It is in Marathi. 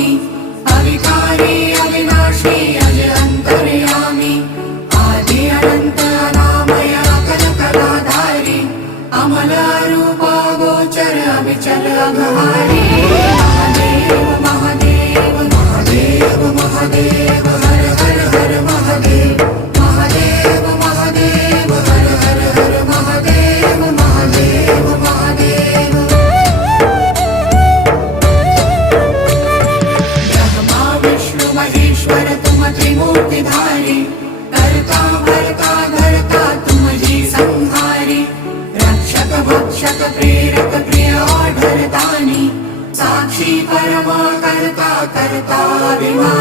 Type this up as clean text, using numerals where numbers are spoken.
स्वामी अविकारी अविनाशी अज अंतर्यामी आदि अनंत अनामय अकल कलाधारी अमल रूप गोचर अविचल अघहारी महादेव महादेव महादेव महादेव हर हर हर महादेव महादेव महादेव हर हर हर महादेव महादेव महादेव ब्रह्मा विष्णु महेश्वर तुम त्रिमूर्तिधारी कर्ता भर्ता धर्ता तुम जी संहारी रक्षक भक्षक प्रेरक प्रिय आढरतानी साक्षी परमा कर्ता कर्ता विमा